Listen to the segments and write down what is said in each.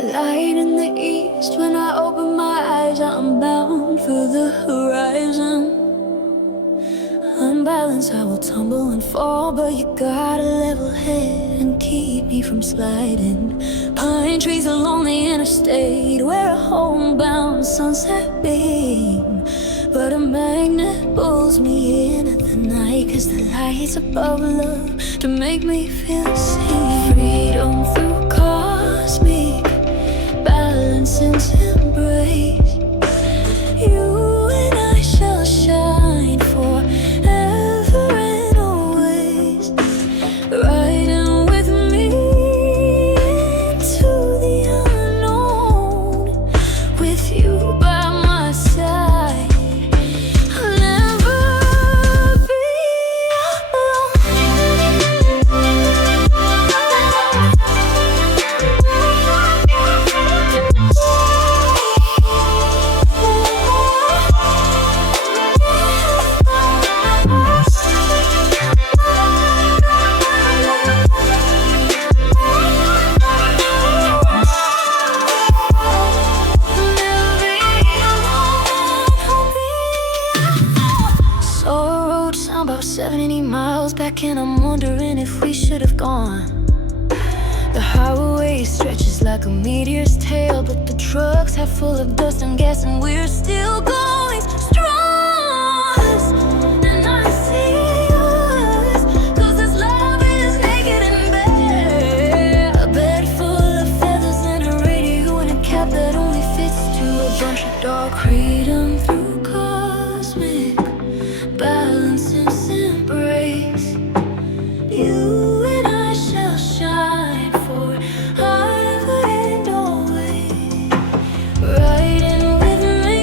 Light in the east, when I open my eyes, I'm bound for the horizon. Unbalanced, I will tumble and fall, but you got a level head and keep me from sliding. Pine trees along the interstate, where a homebound sunset beam. But a magnet pulls me in at the night, 'cause the light's above love to make me feel seen. Freedom through cosmic balance and embrace. You and I shall shine forever and always, riding with me into the unknown. With you by my side, I'll never be about 70 miles back, and I'm wondering if we should have gone. The highway stretches like a meteor's tail, but the trucks have full of dust and gas, and we're still going strong. And I see us, 'cause this love is naked and bare. A bed full of feathers and a radio and a cap that only fits to a bunch of dark. Freedom through cosmic balance and embrace. You and I shall shine forever and always, riding with me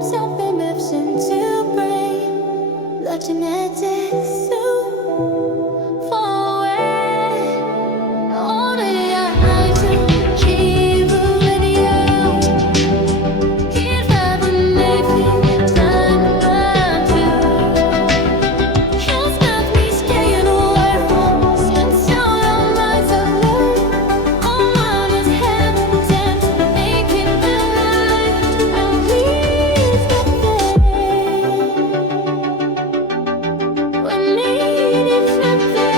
something moves into brain, letting it soon fall away. Only I can keep with you. He'd never make me turn around to. Can't stop me staying away until your mind's alone. All mine is hesitant, making the light and leave the day. We need each other.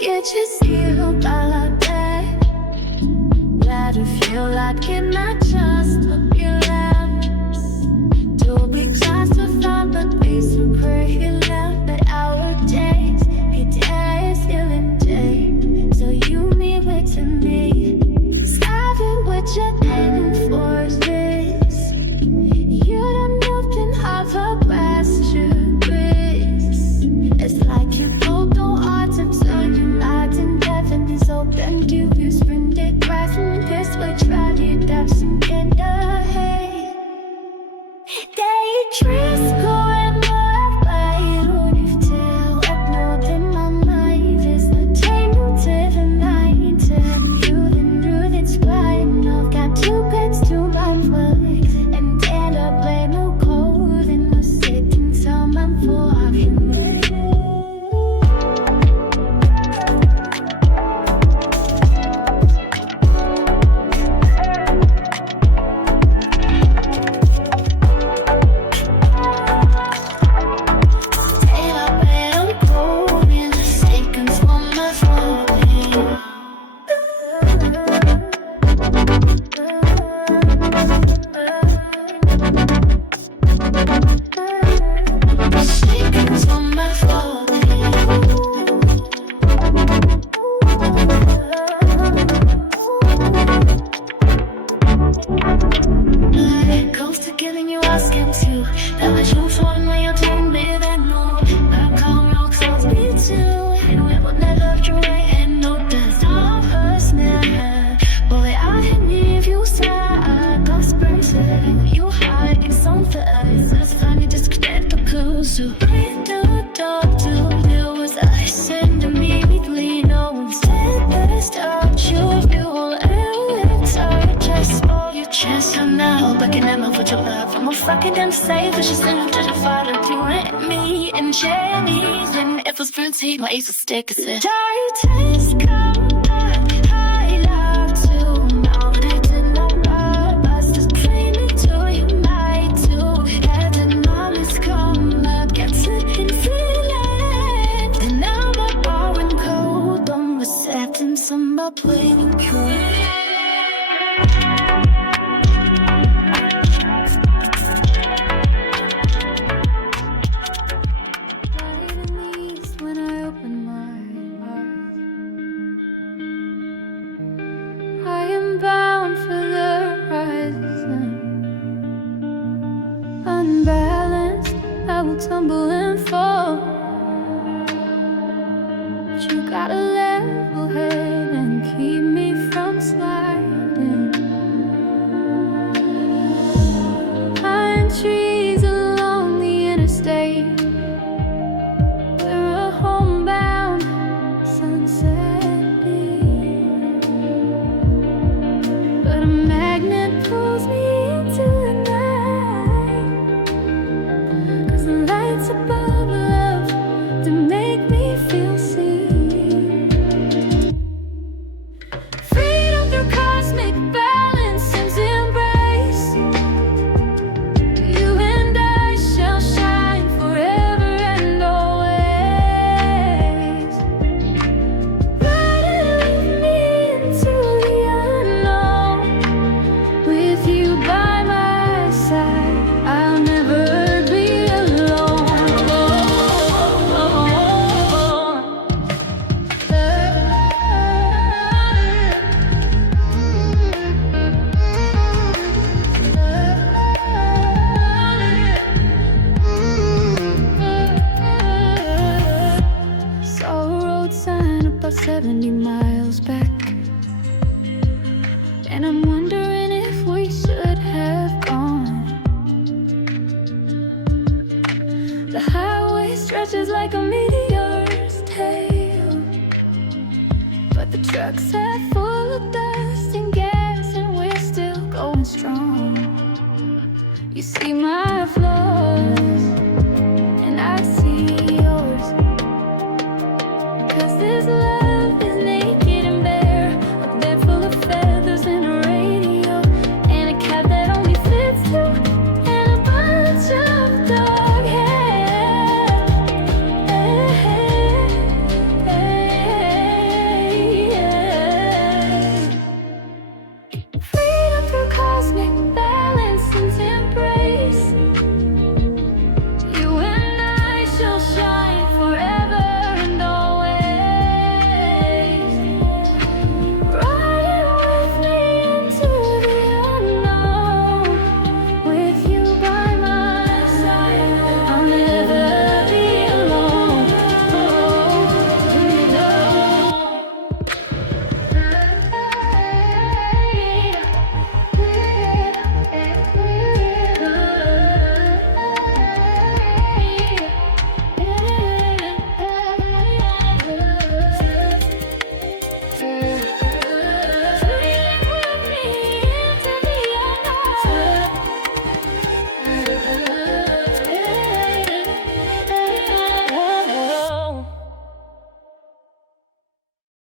Get you still by la day. Glad to feel like it, not just up your lamps. To be classified, but please and pray you left. But our days, still in day. So you need wait to me. Starting with your hidden forces. You done moved in hovercraft to breeze. It's like you broke the odds until you lied and heaven is open. Do you sprint it right from this way? Try it up some in the hay. Daydreams going wild. you. That was you falling when you told me that no. I call no close me too. And we will never try and no death of us now. Boy, I hit me if you say I got sprays. You hiding something. It's funny disconnect the clues. So breathe through the door to deal with I said immediately. No one said that I stopped you. You will just all your chest. I'm now backing them up with your love. I'm a fucking damn safe. It's just enough to divide up you and me and Jenny's. And if it's friends hate, my ace will stick. It's a dark taste come back. I love to now that I did not love us. Just play me to you might too. Had an honest come back. Get to infinite. And now my bar and cold on the set and some are playing cool. Bound for the horizon, unbalanced, I will tumble and fall. But you got a level head and keep me from sliding. Pine trees along the interstate, we're a homebound sunset. But a magnet pulls me into the night, 'cause the lights above love to make me feel seen. Freedom through cosmic balance and embrace. You and I shall shine forever and always. Riding with me into the unknown. With you by my side, I'll never be alone. Saw a road sign about 70 miles back, and I'm wondering if we should have gone. The highway stretches like a meteor's tail, but the trucks are full of dust and gas, and we're still going strong. You see my flaws.